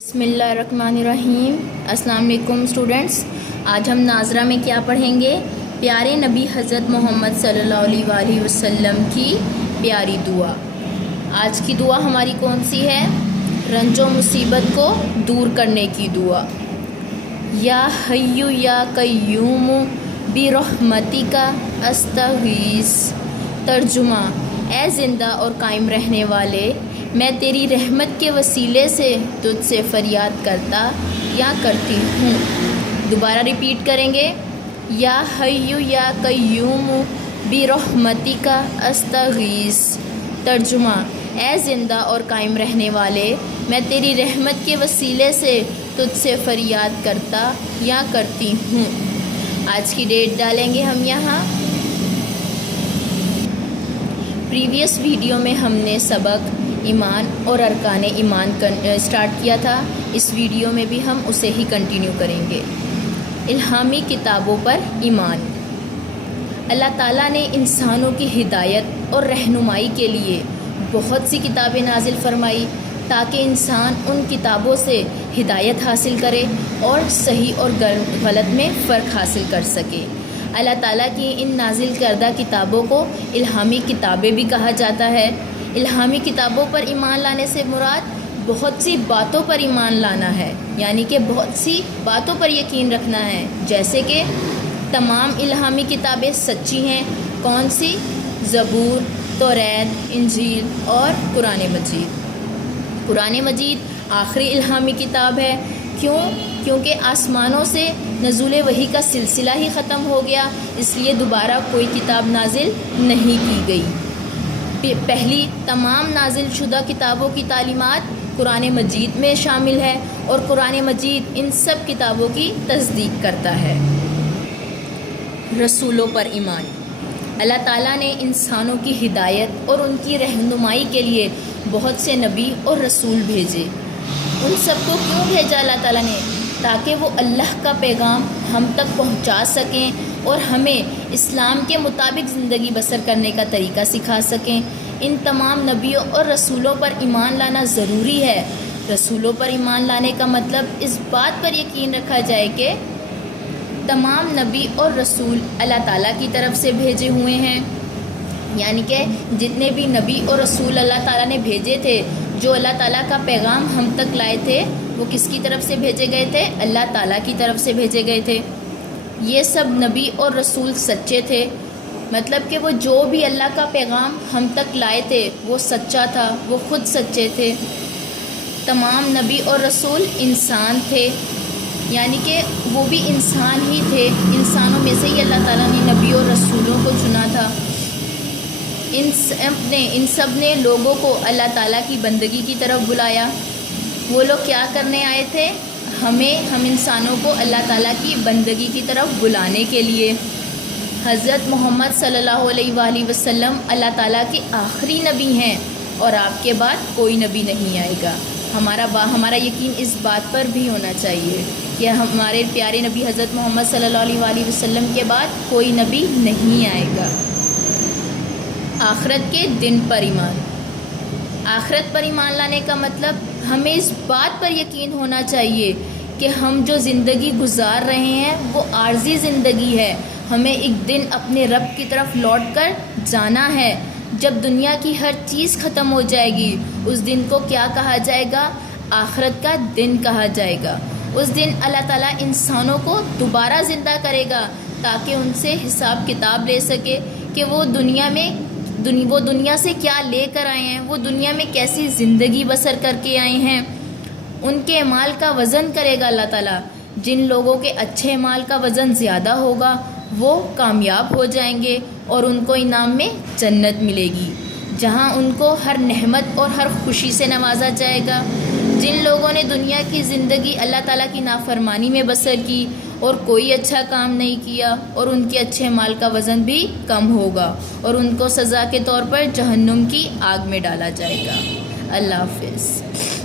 बिस्मिल्लाहिर्रहमानिर्रहीम। अस्सलाम वालेकुम स्टूडेंट्स। आज हम नाज़रा में क्या पढ़ेंगे? प्यारे नबी हज़रत मोहम्मद सल्लल्लाहु अलैहि वसल्लम की प्यारी दुआ। आज की दुआ हमारी कौन सी है? रंजो मुसीबत को दूर करने की दुआ। या हय्यु या कय्यूम बिरहमतिका अस्तगीस। तर्जुमा: ए ज़िंदा और कायम रहने वाले, मैं तेरी रहमत के वसीले से तुझसे फरियाद करता या करती हूँ। दोबारा रिपीट करेंगे। या हय्यु या कय्यूम बिरहमतिका अस्तगीस। तर्जुमा: ए ज़िंदा और कायम रहने वाले, मैं तेरी रहमत के वसीले से तुझसे फरियाद करता या करती हूँ। आज की डेट डालेंगे हम यहाँ। प्रीवियस वीडियो में हमने सबक ईमान और अरकान ईमान स्टार्ट किया था। इस वीडियो में भी हम उसे ही कंटिन्यू करेंगे। इल्हामी किताबों पर ईमान। अल्लाह ताला ने इंसानों की हिदायत और रहनुमाई के लिए बहुत सी किताबें नाजिल फरमाई ताकि इंसान उन किताबों से हिदायत हासिल करे और सही और गलत में फ़र्क हासिल कर सके। अल्लाह ताला की इन नाजिल करदा किताबों को इल्हामी किताबें भी कहा जाता है। इल्हामी किताबों पर ईमान लाने से मुराद बहुत सी बातों पर ईमान लाना है, यानी कि बहुत सी बातों पर यकीन रखना है। जैसे कि तमाम इल्हामी किताबें सच्ची हैं। कौन सी? ज़बूर, तौरात, इंजील और कुरान मजीद। कुरान मजीद आखिरी इल्हामी किताब है। क्यों? क्योंकि आसमानों से नज़ूल वही का सिलसिला ही ख़त्म हो गया, इसलिए दोबारा कोई किताब नाजिल नहीं की गई। पहली तमाम नाजिल शुदा किताबों की तालीमात कुरान मजीद में शामिल है और कुरान मजीद इन सब किताबों की तस्दीक करता है। रसूलों पर ईमान। अल्लाह ताला ने इंसानों की हिदायत और उनकी रहनुमाई के लिए बहुत से नबी और रसूल भेजे। उन सबको क्यों भेजा अल्लाह ताला ने? ताकि वो अल्लाह का पैगाम हम तक पहुंचा सकें और हमें इस्लाम के मुताबिक ज़िंदगी बसर करने का तरीका सिखा सकें। इन तमाम नबियों और रसूलों पर ईमान लाना ज़रूरी है। रसूलों पर ईमान लाने का मतलब इस बात पर यकीन रखा जाए कि तमाम नबी और रसूल अल्लाह ताला की तरफ से भेजे हुए हैं, यानी कि जितने भी नबी और रसूल अल्लाह ताला ने भेजे थे, जो अल्लाह ताला का पैगाम हम तक लाए थे, वो किसकी तरफ से भेजे गए थे? अल्लाह ताला की तरफ से भेजे गए थे। ये सब नबी और रसूल सच्चे थे, मतलब कि वो जो भी अल्लाह का पैगाम हम तक लाए थे वो सच्चा था, वो खुद सच्चे थे। तमाम नबी और रसूल इंसान थे, यानी कि वो भी इंसान ही थे। इंसानों में से ही अल्लाह ताला ने नबी और रसूलों को चुना था। इन सब ने लोगों को अल्लाह ताला की बंदगी की तरफ बुलाया। वो लोग क्या करने आए थे? हम इंसानों को अल्लाह ताला की बंदगी की तरफ बुलाने के लिए। हज़रत मोहम्मद सल्लल्लाहु अलैहि वसल्लम अल्लाह ताला के आखिरी नबी हैं और आपके बाद कोई नबी नहीं आएगा। हमारा यकीन इस बात पर भी होना चाहिए कि हमारे प्यारे नबी हज़रत मोहम्मद सल्लल्लाहु अलैहि वसल्लम के बाद कोई नबी नहीं आएगा। आखिरत के दिन पर ईमान। आखिरत पर ईमान लाने का मतलब हमें इस बात पर यकीन होना चाहिए कि हम जो ज़िंदगी गुजार रहे हैं वो आर्जी ज़िंदगी है। हमें एक दिन अपने रब की तरफ लौट कर जाना है। जब दुनिया की हर चीज़ ख़त्म हो जाएगी, उस दिन को क्या कहा जाएगा? आखिरत का दिन कहा जाएगा। उस दिन अल्लाह ताला इंसानों को दोबारा ज़िंदा करेगा ताकि उनसे हिसाब किताब ले सके कि वो दुनिया से क्या लेकर आए हैं, वो दुनिया में कैसी ज़िंदगी बसर करके आए हैं। उनके माल का वज़न करेगा अल्लाह ताला। जिन लोगों के अच्छे माल का वज़न ज़्यादा होगा वो कामयाब हो जाएंगे और उनको इनाम में जन्नत मिलेगी, जहां उनको हर नेमत और हर खुशी से नवाजा जाएगा। जिन लोगों ने दुनिया की ज़िंदगी अल्लाह ताला की नाफरमानी में बसर की और कोई अच्छा काम नहीं किया, और उनके अच्छे माल का वज़न भी कम होगा और उनको सज़ा के तौर पर जहन्नुम की आग में डाला जाएगा। अल्लाह हाफ़िज़।